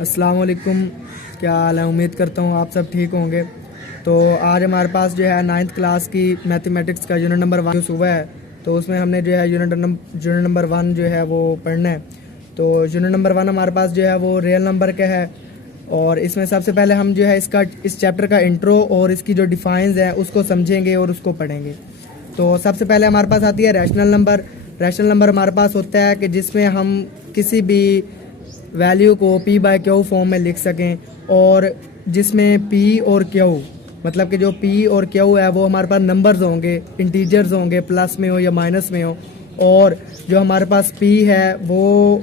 अस्सलाम वालेकुम। क्या हाल है? उम्मीद करता हूँ आप सब ठीक होंगे। तो आज हमारे पास जो है 9th क्लास की मैथमेटिक्स का यूनिट नंबर 1 सुबह है, तो उसमें हमने जो है यूनिट नंबर 1 जो है वो पढ़ना है। तो यूनिट नंबर 1 हमारे पास जो है वो रियल नंबर का है, और इसमें सबसे पहले हम जो है इस चैप्टर का इंट्रो और इसकी जो डिफाइंस है उसको समझेंगे और उसको पढ़ेंगे। तो सबसे पहले हमारे पास आती है रैशनल नंबर। रैशनल नंबर हमारे पास होता है कि जिसमें हम किसी भी वैल्यू को p बाय क्यू फॉर्म में लिख सकें, और जिसमें p और q मतलब कि जो p और q है वो हमारे पास नंबर्स होंगे, इंटीजर्स होंगे, प्लस में हो या माइनस में हो, और जो हमारे पास p है वो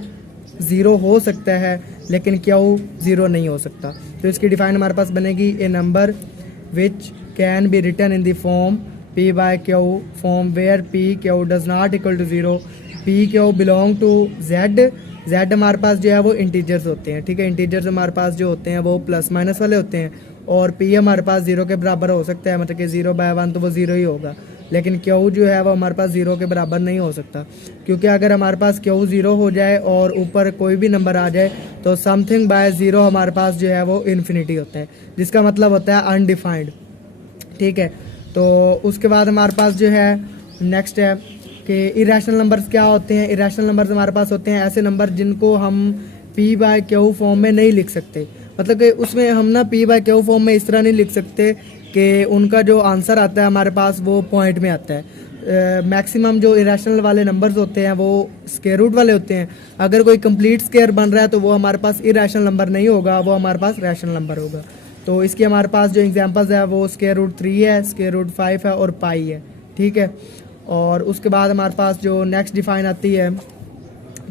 ज़ीरो हो सकता है लेकिन q ज़ीरो नहीं हो सकता। तो इसकी डिफाइन हमारे पास बनेगी a number which can be written in the form p by q form where p q does not equal to zero, p q belong to z। z हमारे पास जो है वो इंटीजर्स होते हैं, ठीक है। इंटीजर्स हमारे पास जो होते हैं वो प्लस माइनस वाले होते हैं, और p हमारे पास ज़ीरो के बराबर हो सकता है, मतलब कि 0/1 तो वो ज़ीरो ही होगा, लेकिन q जो है वो हमारे पास ज़ीरो के बराबर नहीं हो सकता, क्योंकि अगर हमारे पास q ज़ीरो हो जाए और ऊपर कोई भी नंबर आ जाए तो समथिंग बाय ज़ीरो हमारे पास जो है वो इन्फिनिटी होता है, जिसका मतलब होता है अनडिफाइंड, ठीक है। तो उसके बाद हमारे पास जो है नेक्स्ट है कि इरेशनल नंबर्स क्या होते हैं। इरेशनल नंबर्स हमारे पास होते हैं ऐसे नंबर जिनको हम p बाय क्यू फॉर्म में नहीं लिख सकते, मतलब कि उसमें हम ना p बाय क्यू फॉर्म में इस तरह नहीं लिख सकते कि उनका जो आंसर आता है हमारे पास वो पॉइंट में आता है। मैक्सिमम जो इरेशनल वाले नंबर्स होते हैं वो स्क्वायर रूट वाले होते हैं। अगर कोई कंप्लीट स्क्वायर बन रहा है तो वो हमारे पास इरेशनल नंबर नहीं होगा, वो हमारे पास रैशनल नंबर होगा। तो इसकी हमारे पास जो एग्जांपल्स है वो स्क्वायर रूट 3 है, स्क्वायर रूट 5 है और पाई है, ठीक है। और उसके बाद हमारे पास जो नेक्स्ट डिफाइन आती है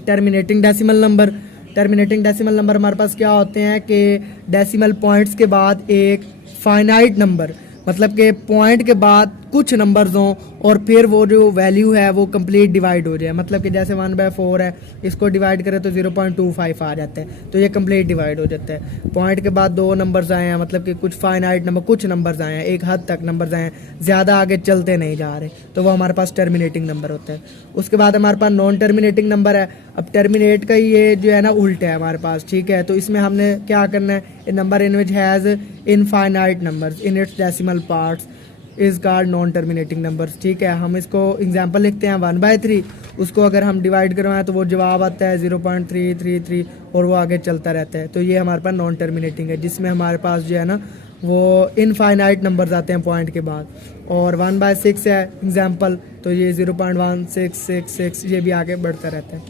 terminating decimal number. Terminating decimal number हमारे पास क्या होते हैं कि डेसिमल पॉइंट्स के बाद एक फाइनाइट नंबर, मतलब कि पॉइंट के बाद कुछ नंबर्स हों और फिर वो जो वैल्यू है वो कंप्लीट डिवाइड हो जाए, मतलब कि जैसे 1/4 है, इसको डिवाइड करें तो 0.25 आ जाता है, तो ये कंप्लीट डिवाइड हो जाता है। पॉइंट के बाद दो नंबर्स आए हैं, मतलब कि कुछ फाइनाइट नंबर, कुछ नंबर्स आए हैं, एक हद तक नंबर्स आए हैं, ज़्यादा आगे चलते नहीं जा रहे, तो वो हमारे पास टर्मिनेटिंग नंबर होता है। उसके बाद हमारे पास नॉन टर्मिनेटिंग नंबर है। अब टर्मिनेट का ये जो है ना उल्टा है हमारे पास, ठीक है। तो इसमें हमने क्या करना है, a number in which has infinite numbers in its decimal parts is called non terminating numbers, ठीक है। हम इसको एग्जांपल लिखते हैं 1/3, उसको अगर हम डिवाइड करवाएं तो वो जवाब आता है 0.333 और वो आगे चलता रहता है, तो ये हमारे पास नॉन टर्मिनेटिंग है, जिसमें हमारे पास जो है ना वो इनफाइनाइट नंबर्स आते हैं पॉइंट के बाद। और 1/6 है एग्जाम्पल, तो ये 0.1666 ये भी आगे बढ़ता रहता है।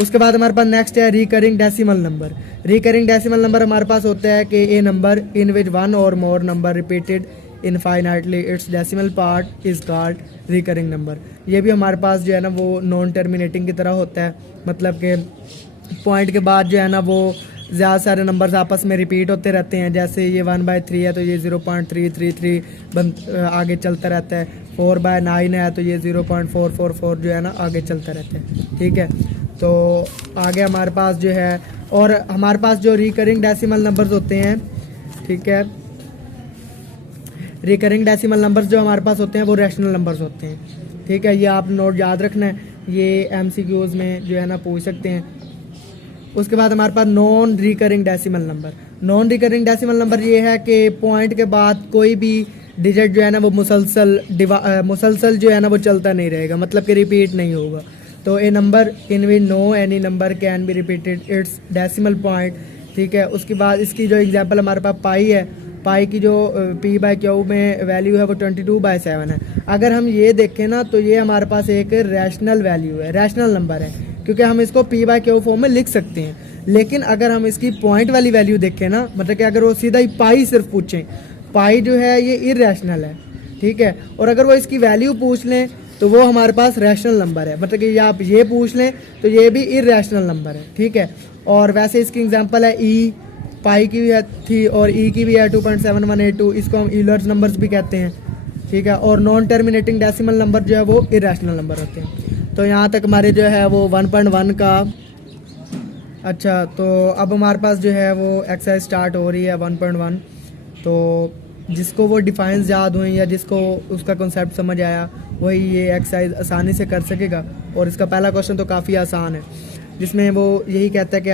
उसके बाद हमारे पास नेक्स्ट है recurring decimal number. Recurring decimal number हमारे पास होता है कि ए नंबर इन विच वन और मोर number repeated infinitely it's decimal part is called recurring number. ये भी हमारे पास जो है ना वो नॉन टर्मिनेटिंग की तरह होता है, मतलब कि पॉइंट के बाद जो है ना वो ज़्यादा सारे नंबर्स आपस में रिपीट होते रहते हैं। जैसे ये 1/3 है तो ये 0.333 आगे चलता रहता है, 4/9 है तो ये 0.444 जो है ना आगे चलता रहता है, ठीक है। तो आगे हमारे पास जो है, और हमारे पास जो रिकरिंग डेसिमल नंबर्स होते हैं, ठीक है, रिकरिंग डेसिमल नंबर्स जो हमारे पास होते हैं वो रैशनल नंबर्स होते हैं, ठीक है। ये आप नोट याद रखना है, ये एमसीक्यूज में जो है ना पूछ सकते हैं। उसके बाद हमारे पास non recurring decimal number. Non recurring decimal number ये है कि पॉइंट के बाद कोई भी डिजिट जो है ना वो मुसलसल जो है ना वो चलता नहीं रहेगा, मतलब कि रिपीट नहीं होगा। तो a number in which no any number can be repeated its decimal point, ठीक है। उसके बाद इसकी जो एग्जांपल हमारे पास पाई है, पाई की जो p/q में वैल्यू है वो 22/7 है। अगर हम ये देखें ना तो ये हमारे पास एक रैशनल वैल्यू है, रैशनल नंबर है, क्योंकि हम इसको p/q फॉर्म में लिख सकते हैं। लेकिन अगर हम इसकी पॉइंट वाली वैल्यू देखें ना, मतलब कि अगर वो सीधा ही पाई सिर्फ पूछें, पाई जो है ये इरेशनल है, ठीक है। और अगर वो इसकी वैल्यू पूछ लें तो वो हमारे पास रैशनल नंबर है, मतलब कि आप ये पूछ लें तो ये भी इरेशनल नंबर है, ठीक है। और वैसे इसकी एग्जांपल है ई, पाई की भी थी और ई की भी है 2.7182, इसको हम ईलर्स नंबर्स भी कहते हैं, ठीक है। और नॉन टर्मिनेटिंग डेसिमल नंबर जो है वो इरेशनल नंबर होते हैं। तो यहाँ तक हमारे जो है वो 1.1 का। अच्छा, तो अब हमारे पास जो है वो एक्सरसाइज स्टार्ट हो रही है 1.1। तो जिसको वो डिफाइंस याद हुई या जिसको उसका कॉन्सेप्ट समझ आया वही ये एक्सरसाइज आसानी से कर सकेगा। और इसका पहला क्वेश्चन तो काफ़ी आसान है। जिसमें वो यही कहता है कि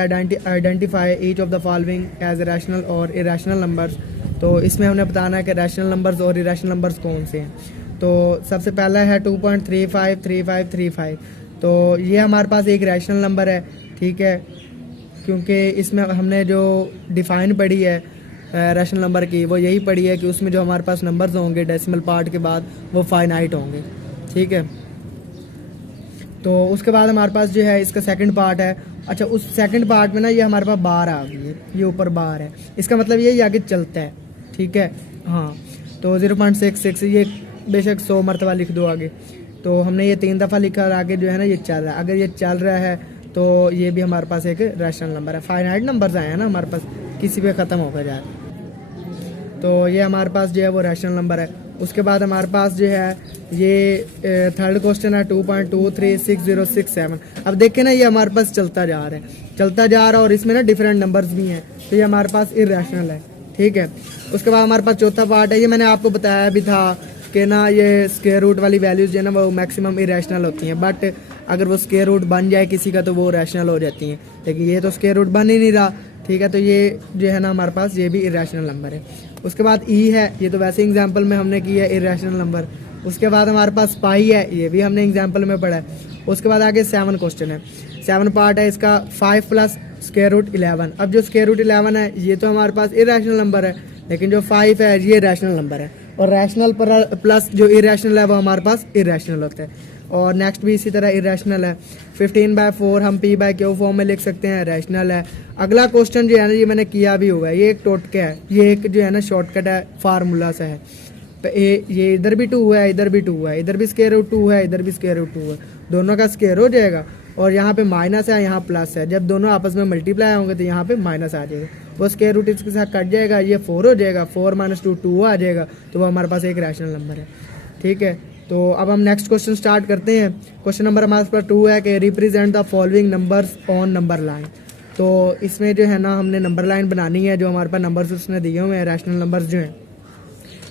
identify each of the following as rational और इरेशनल नंबर्स। तो इसमें हमने बताना है कि रैशनल नंबर्स और इरेशनल नंबर्स कौन से हैं। तो सबसे पहला है 2.353535। तो ये हमारे पास एक रैशनल नंबर है, ठीक है, क्योंकि इसमें हमने जो डिफ़ाइन पढ़ी है रैशनल नंबर की वो यही पढ़ी है कि उसमें जो हमारे पास नंबर्स होंगे डेसिमल पार्ट के बाद वो फाइनाइट होंगे, ठीक है। तो उसके बाद हमारे पास जो है इसका सेकंड पार्ट है। अच्छा, उस सेकंड पार्ट में ना ये हमारे पास बार आ गई है, ये ऊपर बार है, इसका मतलब ये आगे चलता है, ठीक है। हाँ, तो 0.66 ये बेशक 100 मरतबा लिख दो आगे। तो हमने ये 3 दफ़ा लिखा और आगे जो है ना ये चल रहा है। अगर ये चल रहा है तो ये भी हमारे पास एक रैशनल नंबर है। फाइनाइट नंबर्स आए हैं ना हमारे पास, किसी पे ख़त्म होकर जा रहा है। तो ये हमारे पास जो है वो रैशनल नंबर है। उसके बाद हमारे पास जो है ये थर्ड क्वेश्चन है 2.236067। अब देखें ना ये हमारे पास चलता जा रहा है और इसमें ना डिफरेंट नंबर्स भी हैं, तो ये हमारे पास इरेशनल है, ठीक है। उसके बाद हमारे पास चौथा पार्ट है, ये मैंने आपको बताया भी था कि ना ये स्क्वायर रूट वाली वैल्यूज़ जो है ना वो मैक्सिमम इरेशनल होती हैं, बट अगर वो स्क्वायर रूट बन जाए किसी का तो वो रैशनल हो जाती हैं, लेकिन ये तो स्क्वायर रूट बन ही नहीं रहा, ठीक है। तो ये जो है ना हमारे पास ये भी इरेशनल नंबर है। उसके बाद ई है, ये तो वैसे एग्जाम्पल में हमने किया है इरेशनल नंबर। उसके बाद हमारे पास पाई है, ये भी हमने एग्जाम्पल में पढ़ा है। उसके बाद आगे 7 क्वेश्चन है, 7 पार्ट है इसका 5 प्लस स्क्वायर रूट 11। अब जो स्क्वायर रूट 11 है ये तो हमारे पास इरेशनल नंबर है, लेकिन जो 5 है ये रैशनल नंबर है, और रैशनल प्लस जो इरेशनल है वो हमारे पास इरेशनल होता है। और नेक्स्ट भी इसी तरह इरेशनल है। 15/4 हम p/q फॉर्म में लिख सकते हैं, रैशनल है। अगला क्वेश्चन जो है ना ये मैंने किया भी हुआ है, ये एक टोटके है, ये एक जो है ना शॉर्टकट है, फार्मूला सा है। तो ये इधर भी 2 है, इधर भी 2 है, इधर भी स्क्वायर रूट 2 है, इधर भी स्क्वायर रूट 2 है, दोनों का स्क्वायर हो जाएगा। और यहाँ पे माइनस है, यहाँ प्लस है, जब दोनों आपस में मल्टीप्लाई होंगे तो यहाँ पे माइनस आ जाएगा, वो स्क्वायर रूट इसके साथ कट जाएगा, ये 4 हो जाएगा, 4 - 2 2 आ जाएगा, तो वो हमारे पास एक रैशनल नंबर है, ठीक है। तो अब हम नेक्स्ट क्वेश्चन स्टार्ट करते हैं। क्वेश्चन नंबर हमारे पास 2 है कि represent the following numbers on number line. तो इसमें जो है ना हमने नंबर लाइन बनानी है, जो हमारे पास नंबर्स उसने दिए हुए हैं रैशनल नंबर्स जो हैं,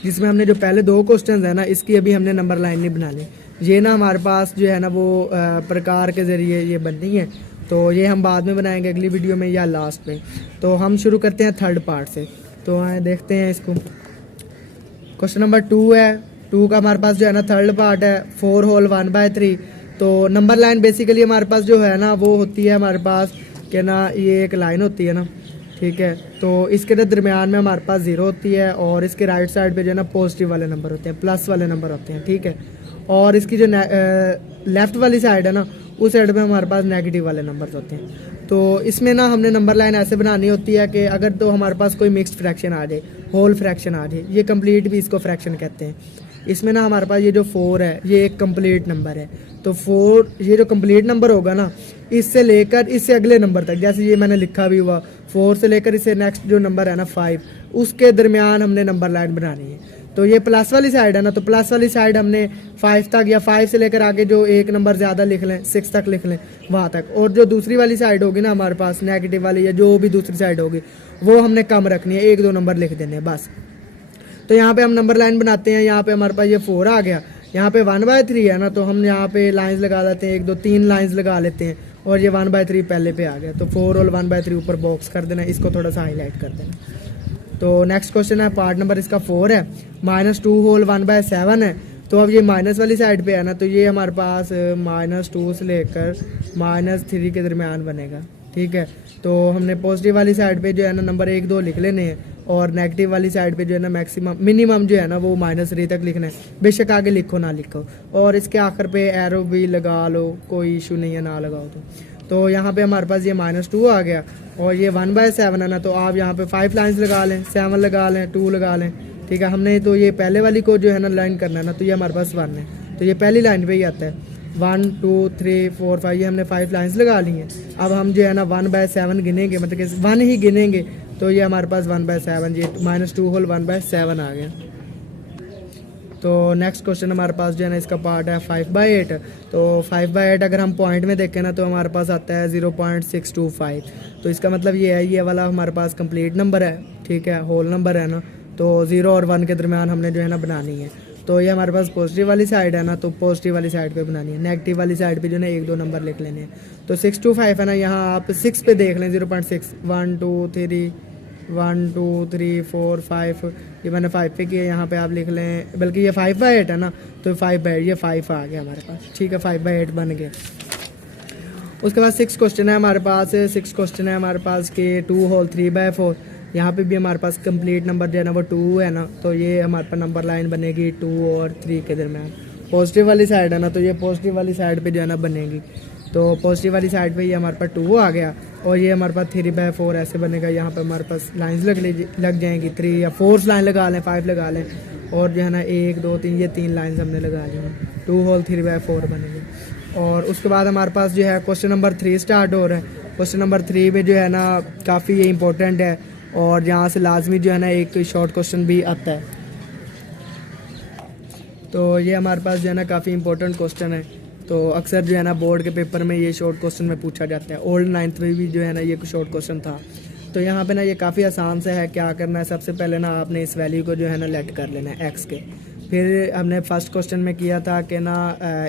जिसमें हमने जो पहले 2 क्वेश्चन है ना इसकी अभी हमने नंबर लाइन नहीं बनानी। ये ना हमारे पास जो है ना वो प्रकार के ज़रिए ये बननी है, तो ये हम बाद में बनाएंगे अगली वीडियो में या लास्ट में। तो हम शुरू करते हैं थर्ड पार्ट से, तो आए देखते हैं इसको। क्वेश्चन नंबर 2 है, 2 का हमारे पास जो है ना थर्ड पार्ट है 4 होल 1/3। तो नंबर लाइन बेसिकली हमारे पास जो है ना वो होती है हमारे पास कि ना ये एक लाइन होती है ना, ठीक है। तो इसके दरमियान में हमारे पास 0 होती है, और इसके राइट साइड पे जो है ना पॉजिटिव वाले नंबर होते हैं, प्लस वाले नंबर होते हैं, ठीक है। और इसकी जो लेफ़्ट वाली साइड है ना उस साइड पे हमारे पास नेगेटिव वाले नंबर्स होते हैं। तो इसमें ना हमने नंबर लाइन ऐसे बनानी होती है कि अगर तो हमारे पास कोई मिक्स्ड फ्रैक्शन आ जाए, होल फ्रैक्शन आ जाए, ये कंप्लीट भी इसको फ्रैक्शन कहते हैं। इसमें ना हमारे पास ये जो 4 है ये एक कंप्लीट नंबर है। तो 4 ये जो कंप्लीट नंबर होगा ना इससे लेकर इससे अगले नंबर तक, जैसे ये मैंने लिखा भी हुआ 4 से लेकर इससे नेक्स्ट जो नंबर है ना 5, उसके दरमियान हमने नंबर लाइन बनानी है। तो ये प्लस वाली साइड है ना, तो प्लस वाली साइड हमने 5 तक या 5 से लेकर आगे जो एक नंबर ज़्यादा लिख लें 6 तक लिख लें वहाँ तक, और जो दूसरी वाली साइड होगी ना हमारे पास नेगेटिव वाली या जो भी दूसरी साइड होगी वो हमने कम रखनी है, 1-2 नंबर लिख देने हैं बस। तो यहाँ पे हम नंबर लाइन बनाते हैं। यहाँ पे हमारे पास ये 4 आ गया, यहाँ पे 1/3 है ना, तो हम यहाँ पे लाइंस लगा देते हैं, 1-2-3 लाइंस लगा लेते हैं, और ये 1/3 पहले पे आ गया। तो 4 और 1/3 ऊपर बॉक्स कर देना, इसको थोड़ा सा हाईलाइट कर देना। तो नेक्स्ट क्वेश्चन है, पार्ट नंबर इसका 4 है, -2 होल 1/7 है। तो अब ये माइनस वाली साइड पे है ना, तो ये हमारे पास -2 से लेकर -3 के दरमियान बनेगा, ठीक है। तो हमने पॉजिटिव वाली साइड पे जो है ना नंबर 1-2 लिख लेने हैं, और नेगेटिव वाली साइड पे जो है ना मैक्सिमम मिनिमम जो है ना वो -3 तक लिखना है, बेशक आगे लिखो ना लिखो, और इसके आखिर पे एरो भी लगा लो, कोई इशू नहीं है, ना लगाओ तो यहाँ पे हमारे पास ये -2 आ गया, और ये 1/7 है ना, तो आप यहाँ पे 5 लाइन्स लगा लें, 7 लगा लें, 2 लगा लें, ठीक है। हमने तो ये पहले वाली को जो है ना लाइन करना है ना, तो ये हमारे पास 1 है, तो ये पहली लाइन पे ही आता है। 1 2 3 4 5 ये हमने 5 लाइन्स लगा ली हैं। अब हम जो है ना 1/7 गिनेंगे, मतलब कि 1 ही गिनेंगे, तो ये हमारे पास 1/7, ये -2 होल 1/7 आ गया। तो नेक्स्ट क्वेश्चन हमारे पास जो है ना इसका पार्ट है 5/8। तो 5/8 अगर हम पॉइंट में देखें ना तो हमारे पास आता है 0.625। तो इसका मतलब ये है, ये वाला हमारे पास कंप्लीट नंबर है, ठीक है, होल नंबर है ना, तो 0 और 1 के दरमियान हमने जो है ना बनानी है। तो ये हमारे पास पॉजिटिव वाली साइड है ना, तो पॉजिटिव वाली साइड पे बनानी है। नेगेटिव वाली साइड पे जो है 1-2 नंबर लिख लेने हैं। तो 6 to 5 है ना, यहाँ आप 6 पे देख लें 0.6 1 2 3 1 2 3 4 5, ये मैंने 5 पे किया, यहाँ पे आप लिख लें, बल्कि ये 5/8 है ना, तो 5/8 ये 5 आ गया हमारे पास, ठीक है, 5/8 बन गया। उसके बाद 6 क्वेश्चन है हमारे पास, 6 क्वेश्चन है हमारे पास कि 2 होल 3/4, यहाँ पे भी हमारे पास कंप्लीट नंबर जो है ना वो 2 है ना, तो ये हमारे पास नंबर लाइन बनेगी 2 और 3 के दरम्यान। पॉजिटिव वाली साइड है ना, तो ये पॉजिटिव वाली साइड पे जो है ना बनेगी, तो पॉजिटिव वाली साइड पे ये हमारे पास 2 आ गया, और ये हमारे पास 3/4 ऐसे बनेगा। यहाँ पे हमारे पास लाइंस लग जाएंगी, 3 या 4 लाइन लगा लें, 5 लगा लें, और जो है ना 1 2 3 ये 3 लाइन्स हमने लगा ली हैं, 2 होल 3/4 बनेंगे। और उसके बाद हमारे पास जो है क्वेश्चन नंबर 3 स्टार्ट हो रहा है। क्वेश्चन नंबर 3 में जो है ना काफ़ी ये इंपॉर्टेंट है, और यहाँ से लाजमी जो है ना एक शॉर्ट क्वेश्चन भी आता है। तो ये हमारे पास जो है ना काफ़ी इंपॉर्टेंट क्वेश्चन है, तो अक्सर जो है ना बोर्ड के पेपर में ये शॉर्ट क्वेश्चन में पूछा जाता है। ओल्ड 9th में भी जो है ना ये शॉर्ट क्वेश्चन था। तो यहाँ पे ना ये काफ़ी आसान से है। क्या करना है, सबसे पहले ना आपने इस वैल्यू को जो है ना लेट कर लेना है एक्स के। फिर हमने फर्स्ट क्वेश्चन में किया था कि ना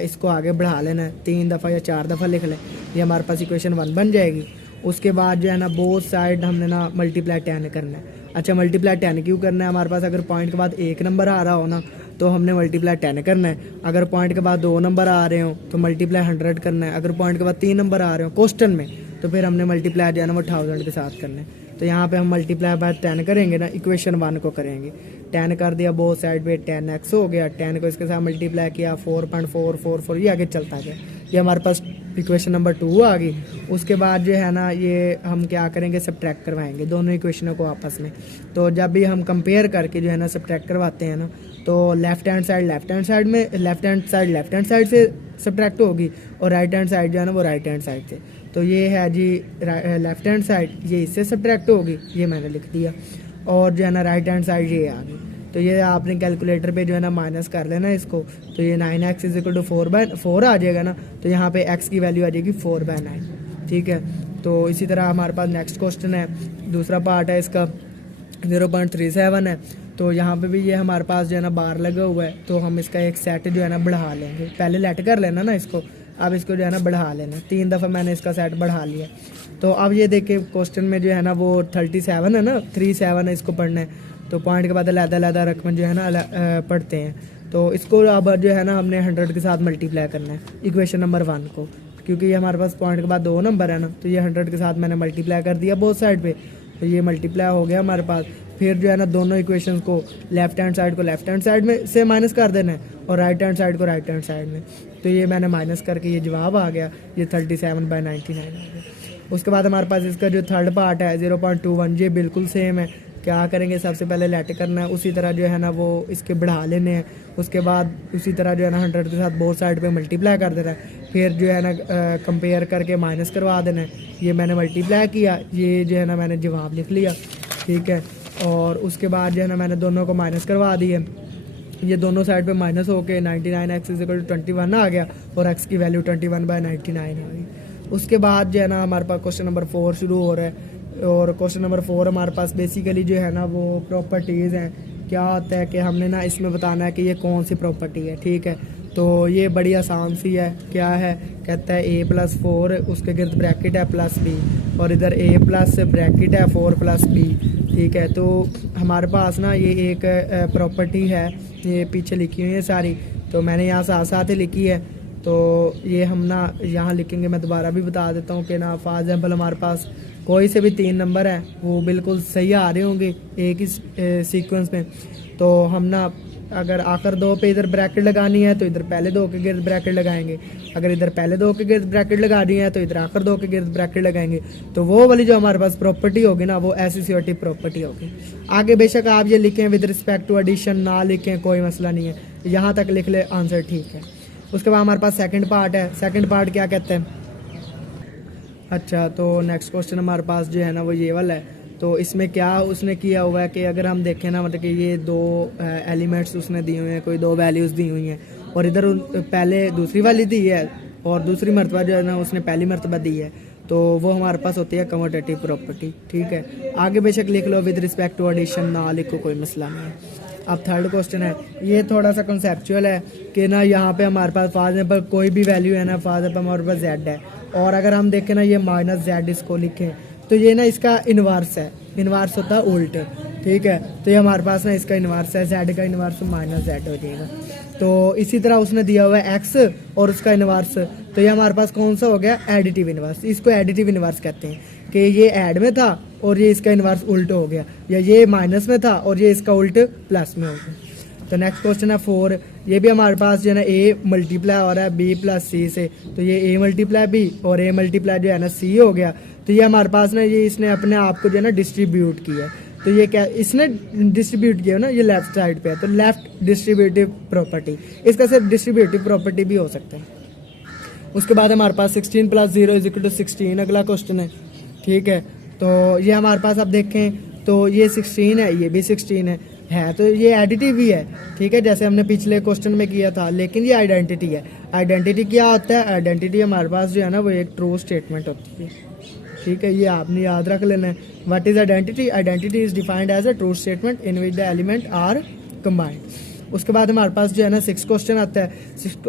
इसको आगे बढ़ा लेना है, 3 दफ़ा या 4 दफ़ा लिख लें, ये हमारे पास इक्वेशन 1 बन जाएगी। उसके बाद जो है ना बोथ साइड हमने ना मल्टीप्लाई 10 करना है। अच्छा, मल्टीप्लाई 10 क्यों करना है? हमारे पास अगर पॉइंट के बाद 1 नंबर आ रहा हो ना, तो हमने मल्टीप्लाई 10 करना है। अगर पॉइंट के बाद 2 नंबर आ रहे हो तो मल्टीप्लाई 100 करना है। अगर पॉइंट के बाद 3 नंबर आ रहे हो क्वेश्चन में, तो फिर हमने मल्टीप्लाई जो है ना वो 1000 के साथ करना है। तो यहाँ पे हम मल्टीप्लाई बाय 10 करेंगे ना, इक्वेशन 1 को करेंगे, 10 कर दिया, बोथ साइड पे 10x हो गया, 10 को इसके साथ मल्टीप्लाई किया, 4.444 ये आगे चलता गया, ये हमारे पास इक्वेशन नंबर 2 आ गई। उसके बाद जो है ना ये हम क्या करेंगे, सब्ट्रैक्ट करवाएंगे दोनों इक्वेशनों को आपस में। तो जब भी हम कंपेयर करके जो है ना सब्ट्रैक्ट करवाते हैं ना, तो left hand side left hand side से सब्ट्रैक्ट होगी, और राइट हैंड साइड जो है ना वो राइट हैंड साइड से। तो ये है जी लेफ्ट हैंड साइड, ये इससे सब्ट्रैक्ट होगी, ये मैंने लिख दिया, और जो है ना राइट हैंड साइड ये आ गई। तो ये आपने कैलकुलेटर पे जो है ना माइनस कर लेना इसको, तो ये 9x = 4/4 आ जाएगा ना, तो यहाँ पे x की वैल्यू आ जाएगी 4/9, ठीक है। तो इसी तरह हमारे पास नेक्स्ट क्वेश्चन है, दूसरा पार्ट है इसका, 0.37 है। तो यहाँ पे भी ये हमारे पास जो है ना बार लगा हुआ है, तो हम इसका एक सेट जो है ना बढ़ा लेंगे, पहले लेट कर लेना ना इसको, अब इसको जो है ना बढ़ा लेना, 3 दफ़ा मैंने इसका सेट बढ़ा लिया। तो अब ये देखिए क्वेश्चन में जो है ना वो 37 है ना, 37 है, इसको पढ़ना है, तो पॉइंट के बाद अलग-अलग रकम जो है ना पढ़ते हैं। तो इसको अब जो है ना हमने 100 के साथ मल्टीप्लाई करना है इक्वेशन नंबर 1 को, क्योंकि ये हमारे पास पॉइंट के बाद 2 नंबर है ना, तो ये 100 के साथ मैंने मल्टीप्लाई कर दिया बोथ साइड पे, तो ये मल्टीप्लाई हो गया हमारे पास। फिर जो है ना दोनों इक्वेशंस को लेफ्ट हैंड साइड को लेफ्ट हैंड साइड में से माइनस कर देना है, और राइट हैंड साइड को राइट हैंड साइड में। तो ये मैंने माइनस करके ये जवाब आ गया, ये 37/99 आ गया। उसके बाद हमारे पास इसका जो थर्ड पार्ट है 0.21, ये बिल्कुल सेम है। क्या करेंगे, सबसे पहले लेट करना है, उसी तरह जो है ना वो इसके बढ़ा लेने हैं। उसके बाद उसी तरह जो है ना 100 के साथ बोथ साइड पे मल्टीप्लाई कर देना है। फिर जो है ना कंपेयर करके माइनस करवा देना है। ये मैंने मल्टीप्लाई किया, ये जो है ना मैंने जवाब लिख लिया, ठीक है। और उसके बाद जो है ना मैंने दोनों को माइनस करवा दिए, ये दोनों साइड पे माइनस होके 99x = 21 आ गया, और x की वैल्यू 21/99 आ गई। उसके बाद जो है ना हमारे पास क्वेश्चन नंबर 4 शुरू हो रहा है, और क्वेश्चन नंबर 4 हमारे पास बेसिकली जो है ना वो प्रॉपर्टीज़ हैं। क्या होता है कि हमने ना इसमें बताना है कि ये कौन सी प्रॉपर्टी है, ठीक है। तो ये बड़ी आसान सी है, क्या है, कहता है a+4 उसके गिर्द ब्रैकेट है +b, और इधर a+ ब्रैकेट है 4+b, ठीक है। तो हमारे पास ना ये एक प्रॉपर्टी है, ये पीछे लिखी हुई है सारी, तो मैंने यहाँ साथ साथ ही लिखी है। तो ये हम ना यहाँ लिखेंगे, मैं दोबारा भी बता देता हूँ कि ना फॉर एग्जाम्पल हमारे पास कोई से भी 3 नंबर है, वो बिल्कुल सही आ रहे होंगे एक ही सीक्वेंस में। तो हम ना अगर आखिर 2 पे इधर ब्रैकेट लगानी है, तो इधर पहले 2 के गिर्द ब्रैकेट लगाएंगे। अगर इधर पहले 2 के गिर्द ब्रैकेट लगानी है, तो इधर आखिर 2 के गिर्द ब्रैकेट लगाएंगे। तो वो वाली जो हमारे पास प्रॉपर्टी होगी ना, वो एसोसिएटिव प्रॉपर्टी होगी। आगे बेशक आप ये लिखें विद रिस्पेक्ट टू एडिशन, ना लिखें कोई मसला नहीं है, यहाँ तक लिख ले, आंसर ठीक है। उसके बाद हमारे पास सेकंड पार्ट है। सेकंड पार्ट क्या कहते हैं, अच्छा, तो नेक्स्ट क्वेश्चन हमारे पास जो है ना वो ये वाला है। तो इसमें क्या उसने किया हुआ है कि अगर हम देखें ना, मतलब कि ये 2 एलिमेंट्स उसने दिए हुए हैं, कोई 2 वैल्यूज़ दी हुई हैं, और इधर पहले दूसरी वाली दी है, और दूसरी मरतबा जो है ना उसने पहली मरतबा दी है। तो वो हमारे पास होती है कम्यूटेटिव प्रॉपर्टी, ठीक है। आगे बेशक लिख लो विद रिस्पेक्ट टू एडिशन, ना लिखो कोई मसला नहीं है। अब थर्ड क्वेश्चन है, ये थोड़ा सा कॉन्सेप्चुअल है कि ना यहाँ पे हमारे पास फॉर एग्जाम्पल कोई भी वैल्यू है ना, फॉर एग्जाम्पल हमारे पास जेड है और अगर हम देखें ना ये माइनस जेड इसको लिखें तो ये ना इसका इन्वर्स है, इन्वर्स होता है उल्ट, ठीक है। तो ये हमारे पास ना इसका इन्वर्स है, जेड का इन्वर्स माइनस जेड हो जाएगा। तो इसी तरह उसने दिया हुआ है एक्स और उसका इन्वर्स, तो ये हमारे पास कौन सा हो गया, एडिटिव इन्वर्स। इसको एडिटिव इन्वर्स कहते हैं कि ये ऐड में था और ये इसका इन्वर्स उल्ट हो गया, या ये माइनस में था और ये इसका उल्ट प्लस में हो गया। तो नेक्स्ट क्वेश्चन है 4, ये भी हमारे पास जो है ना ए मल्टीप्लाई हो रहा है बी प्लस सी से, तो ये ए मल्टीप्लाई बी और ए मल्टीप्लाई जो है ना सी हो गया। तो ये हमारे पास ना ये इसने अपने आप को जो है ना डिस्ट्रीब्यूट किया, तो ये क्या इसने डिस्ट्रीब्यूट किया ना, ये लेफ्ट साइड पे है, तो लेफ्ट डिस्ट्रीब्यूटिव प्रॉपर्टी, इसका सिर्फ डिस्ट्रीब्यूटिव प्रॉपर्टी भी हो सकता है। उसके बाद हमारे पास 16 + 0 = 16 अगला क्वेश्चन है, ठीक है। तो ये हमारे पास अब देखें तो ये 16 है, ये भी 16 है तो ये एडिटिव ही है, ठीक है, जैसे हमने पिछले क्वेश्चन में किया था, लेकिन ये आइडेंटिटी है। आइडेंटिटी क्या होता है, आइडेंटिटी हमारे पास जो है ना वो एक ट्रू स्टेटमेंट होती है, ठीक है, ये आपने याद रख लेना है। What is identity, identity is defined as a true statement in which the element are combined. उसके बाद हमारे पास जो है ना 6 क्वेश्चन आता है।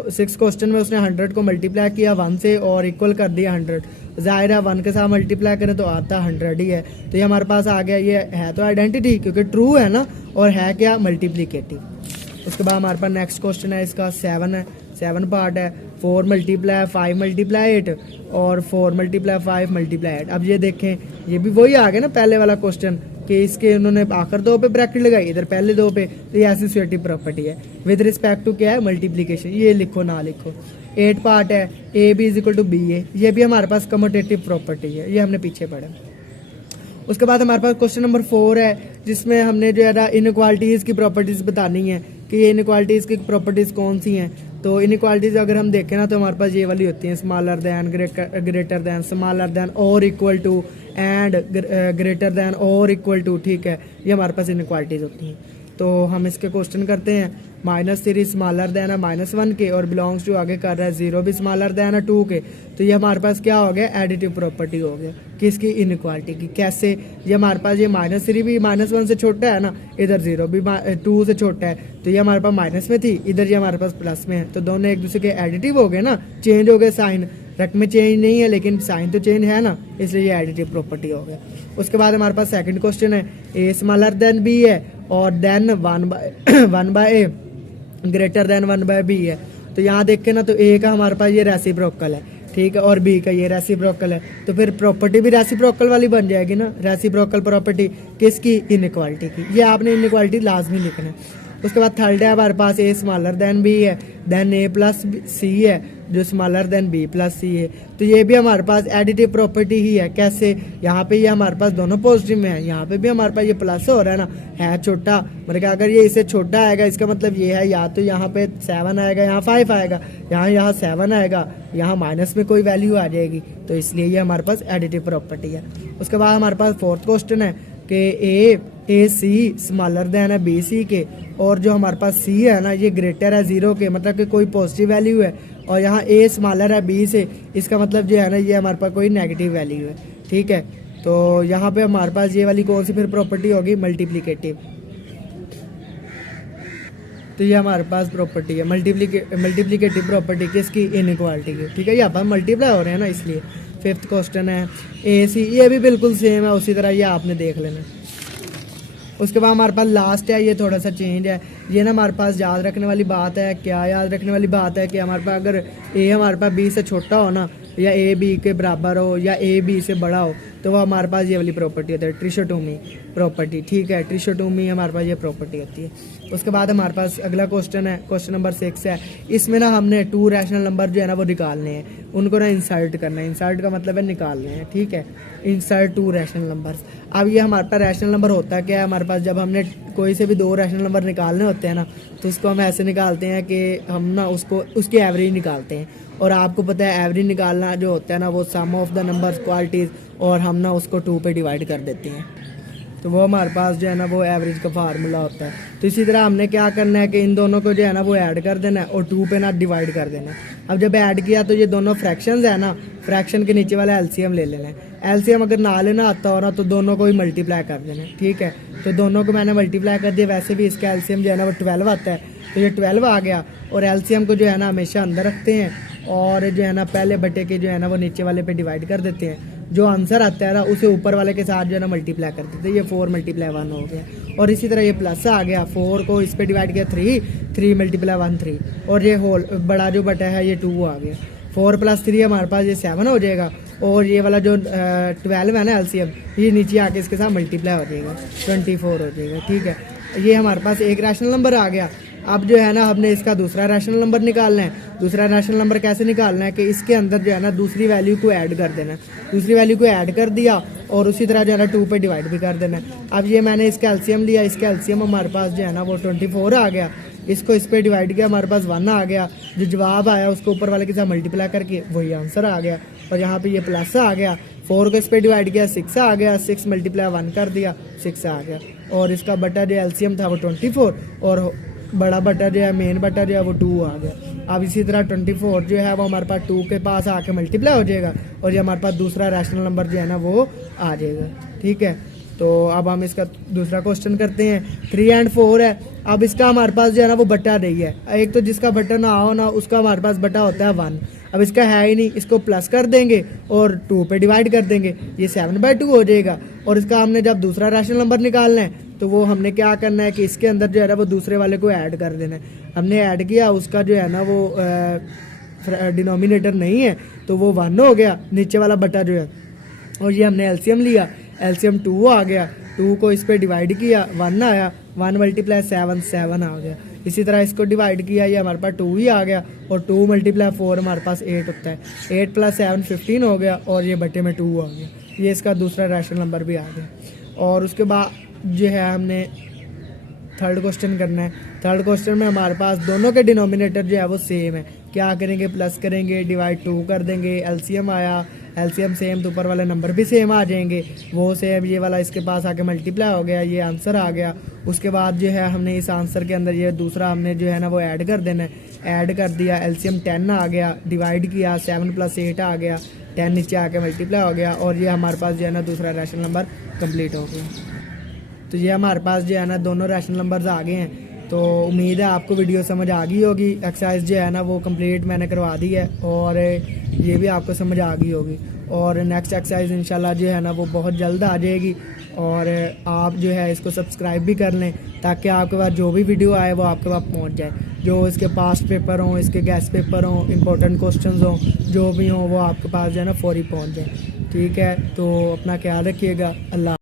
6 क्वेश्चन में उसने 100 को मल्टीप्लाई किया 1 से और इक्वल कर दिया 100, जाहिर है 1 के साथ मल्टीप्लाई करें तो आता 100 ही है, तो ये हमारे पास आ गया, ये है तो आइडेंटिटी क्योंकि ट्रू है ना, और है क्या, मल्टीप्लिकेटिव। उसके बाद हमारे पास नेक्स्ट क्वेश्चन है, इसका 7 है, 7 पार्ट है, 4 × 5 × 8 और 4 × 5 × 8। अब ये देखें ये भी वही आ गया ना पहले वाला क्वेश्चन कि इसके उन्होंने आखिर 2 पे ब्रैकेट लगाई, इधर पहले 2 पे, तो ये एसोसिएटिव प्रॉपर्टी है विद रिस्पेक्ट टू क्या है, मल्टीप्लिकेशन। ये लिखो ना लिखो। 8 पार्ट है, ए बी = बी ए, ये भी हमारे पास कम्यूटेटिव प्रॉपर्टी है, ये हमने पीछे पढ़ा। उसके बाद हमारे पास क्वेश्चन नंबर 4 है, जिसमें हमने जो है ना इनइक्वालिटीज़ की प्रॉपर्टीज़ बतानी है कि ये इनइक्वालिटीज़ की प्रॉपर्टीज़ कौन सी हैं। तो इनइक्वालिटीज़ अगर हम देखें ना तो हमारे पास ये वाली होती हैं, smaller than, greater than, smaller than और equal to, and greater than और इक्वल टू, ठीक है, ये हमारे पास इनइक्वालिटीज़ होती हैं। तो हम इसके क्वेश्चन करते हैं। -3 स्मॉलर दैन है -1 के और बिलोंग्स टू आगे कर रहा है 0 भी स्मॉलर दैन है 2 के, तो ये हमारे पास क्या हो गया, एडिटिव प्रॉपर्टी हो गया किसकी, इनइक्वालिटी की। कैसे, ये हमारे पास ये -3 भी -1 से छोटा है ना, इधर 0 भी 2 से छोटा है, तो ये हमारे पास माइनस में थी, इधर ये हमारे पास प्लस में है, तो दोनों एक दूसरे के एडिटिव हो गए ना, चेंज हो गए साइन, रकम में चेंज नहीं है लेकिन साइन तो चेंज है ना, इसलिए ये एडिटिव प्रॉपर्टी हो गया। उसके बाद हमारे पास सेकंड क्वेश्चन है, ए स्मॉलर देन बी है और then 1/a greater than 1/b है। तो यहाँ देखें ना तो ए का हमारे पास ये रेसिप्रोकल है, ठीक है, और बी का ये रेसिप्रोकल है, तो फिर प्रॉपर्टी भी रेसिप्रोकल वाली बन जाएगी ना, रेसिप्रोकल प्रॉपर्टी किसकी, इनइक्वालिटी की। ये आपने इनइक्वालिटी लाजमी लिखना है। उसके बाद थर्ड है हमारे पास ए स्मॉलर देन बी है, देन ए प्लस सी है जो स्मॉलर देन बी प्लस सी है, तो ये भी हमारे पास एडिटिव प्रॉपर्टी ही है। कैसे, यहाँ पे ये हमारे पास दोनों पॉजिटिव में है, यहाँ पे भी हमारे पास ये प्लस हो रहा है ना, है छोटा, मतलब कि अगर ये इससे छोटा आएगा इसका मतलब ये है या तो यहाँ पे 7 आएगा, यहाँ 5 आएगा, यहाँ 7 आएगा, यहाँ माइनस में कोई वैल्यू आ जाएगी, तो इसलिए ये हमारे पास एडिटिव प्रॉपर्टी है। उसके बाद हमारे पास फोर्थ क्वेश्चन है कि ए सी स्मॉलर देन है बी सी के, और जो हमारे पास सी है ना ये ग्रेटर है 0 के, मतलब कि कोई पॉजिटिव वैल्यू है, और यहाँ ए स्मॉलर है बी से, इसका मतलब जो है ना ये हमारे पास कोई नेगेटिव वैल्यू है, ठीक है। तो यहाँ पे हमारे पास ये वाली कौन सी फिर प्रॉपर्टी होगी, मल्टीप्लिकेटिव। तो ये हमारे पास प्रॉपर्टी है मल्टीप्लिकेटिव प्रॉपर्टी किसकी, इनइक्वालिटी की, ठीक है, यहाँ पर मल्टीप्लाई हो रहे हैं ना इसलिए। फिफ्थ क्वेश्चन है ए सी, ये भी बिल्कुल सेम है उसी तरह, ये आपने देख लेना। उसके बाद हमारे पास लास्ट है, ये थोड़ा सा चेंज है, ये ना हमारे पास याद रखने वाली बात है। क्या याद रखने वाली बात है कि हमारे पास अगर ए हमारे पास बी से छोटा हो ना, या ए बी के बराबर हो, या ए बी से बड़ा हो, तो वो हमारे पास ये वाली प्रॉपर्टी होती है, ट्रिशोटोमी प्रॉपर्टी, ठीक है, ट्रिशोटोमी हमारे पास ये प्रॉपर्टी होती है। उसके बाद हमारे पास अगला क्वेश्चन है, क्वेश्चन नंबर 6 है। इसमें ना हमने 2 रैशनल नंबर जो है ना वो निकालने हैं, उनको ना इंसर्ट करना है, इंसर्ट का मतलब है निकालने हैं, ठीक है, इंसर्ट 2 रैशनल नंबर्स। अब ये हमारे पास रैशनल नंबर होता क्या है, हमारे पास जब हमने कोई से भी 2 रैशनल नंबर निकालने होते हैं ना, तो उसको हम ऐसे निकालते हैं कि हम ना उसको उसकी एवरेज निकालते हैं, और आपको पता है एवरेज निकालना जो होता है ना वो सम ऑफ द नंबर्स क्वालिटीज़, और हम ना उसको 2 पे डिवाइड कर देते हैं, तो वो हमारे पास जो है ना वो एवरेज का फार्मूला होता है। तो इसी तरह हमने क्या करना है कि इन दोनों को जो है ना वो ऐड कर देना है और 2 पे ना डिवाइड कर देना है। अब जब ऐड किया तो ये दोनों फ्रैक्शंस है ना, फ्रैक्शन के नीचे वाला एलसीएम ले लेना है। एलसीएम अगर ना लेना आता हो ना तो दोनों को ही मल्टीप्लाई कर देना है, ठीक है। तो दोनों को मैंने मल्टीप्लाई कर दिया। वैसे भी इसका एलसीएम जो है ना वो 12 आता है, तो ये 12 आ गया। और एलसीएम को जो है ना हमेशा अंदर रखते हैं और जो है ना पहले बटे के जो है ना वो नीचे वाले पे डिवाइड कर देते हैं। जो आंसर आता है ना उसे ऊपर वाले के साथ जो है ना मल्टीप्लाई कर देते हैं। ये 4 × 1 हो गया। और इसी तरह ये प्लस आ गया, 4 को इस पे डिवाइड किया 3 × 1 3। और ये होल बड़ा जो बटा है ये 2 आ गया। 4 + 3 हमारे पास ये 7 हो जाएगा। और ये वाला जो 12 है ना एलसीएम, ये नीचे आके इसके साथ मल्टीप्लाई हो जाएगा, 24 हो जाएगा, ठीक है। ये हमारे पास एक रैशनल नंबर आ गया। अब जो है ना हमने इसका दूसरा रैशनल नंबर निकालना है। दूसरा रैशनल नंबर कैसे निकालना है कि इसके अंदर जो है ना दूसरी वैल्यू को ऐड कर देना है। दूसरी वैल्यू को ऐड कर दिया और उसी तरह जो है ना 2 पे डिवाइड भी कर देना है। अब ये मैंने इसका एलसीएम लिया, इसका एलसीएम हमारे पास जो है ना वो 24 आ गया। इसको इस पे डिवाइड किया, हमारे पास 1 आ गया। जो जवाब आया उसको ऊपर वाले के साथ मल्टीप्लाई करके वही आंसर आ गया। और यहाँ पे ये प्लस आ गया। 4 को इस पे डिवाइड किया, 6 आ गया। 6 × 1 कर दिया, 6 आ गया। और इसका बटा जो एलसीएम था वो 24 और बड़ा बटा जो है मेन बटा जो है वो 2 आ गया। अब इसी तरह 24 जो है वो हमारे पास 2 के पास आके मल्टीप्लाई हो जाएगा और ये हमारे पास दूसरा रैशनल नंबर जो है ना वो आ जाएगा, ठीक है। तो अब हम इसका दूसरा क्वेश्चन करते हैं। 3 और 4 है। अब इसका हमारे पास जो है ना वो बटा नहीं है। एक तो जिसका बटा ना हो ना उसका हमारे पास बटा होता है 1। अब इसका है ही नहीं, इसको प्लस कर देंगे और 2 पे डिवाइड कर देंगे, ये 7/2 हो जाएगा। और इसका हमने जब दूसरा रैशनल नंबर निकालना है तो वो हमने क्या करना है कि इसके अंदर जो है ना वो दूसरे वाले को ऐड कर देना है। हमने ऐड किया, उसका जो है ना वो डिनोमिनेटर नहीं है तो वो 1 हो गया, नीचे वाला बटा जो है। और ये हमने एलसीएम लिया, एलसीएम 2 आ गया। 2 को इस पे डिवाइड किया, 1 आया। 1 × 7 7 आ गया। इसी तरह इसको डिवाइड किया, ये हमारे पास 2 ही आ गया। और 2 × 4 हमारे पास 8 होता है। 8 + 7 15 हो गया और ये बटे में 2 आ गया। ये इसका दूसरा रैशनल नंबर भी आ गया। और उसके बाद जो है हमने थर्ड क्वेश्चन करना है। थर्ड क्वेश्चन में हमारे पास दोनों के डिनोमिनेटर जो है वो सेम है। क्या करेंगे, प्लस करेंगे, डिवाइड 2 कर देंगे। एलसीएम आया, एलसीएम सेम तो ऊपर वाले नंबर भी सेम आ जाएंगे, वो सेम। ये वाला इसके पास आके मल्टीप्लाई हो गया, ये आंसर आ गया। उसके बाद जो है हमने इस आंसर के अंदर ये दूसरा हमने जो है ना वो ऐड कर देना है। ऐड कर दिया, एलसीएम 10 आ गया। डिवाइड किया, 7 + 8 आ गया। 10 नीचे आके मल्टीप्लाई हो गया और ये हमारे पास जो है ना दूसरा रैशनल नंबर कंप्लीट हो गया। तो ये हमारे पास जो है ना दोनों रैशनल नंबर्स आ गए हैं। तो उम्मीद है आपको वीडियो समझ आ गई होगी। एक्सरसाइज जो है ना वो कंप्लीट मैंने करवा दी है और ये भी आपको समझ आ गई होगी। और नेक्स्ट एक्सरसाइज इंशाल्लाह जो है ना वो बहुत जल्द आ जाएगी। और आप जो है इसको सब्सक्राइब भी कर लें ताकि आपके पास जो भी वीडियो आए वो आपके पास पहुंच जाए। जो इसके पास्ट पेपर हों, इसके गेस्ट पेपर हों, इंपॉर्टेंट क्वेश्चंस हों, जो भी हों वो आपके पास जो है ना फौरी पहुँच जाए, ठीक है। तो अपना ख्याल रखिएगा। अल्लाह।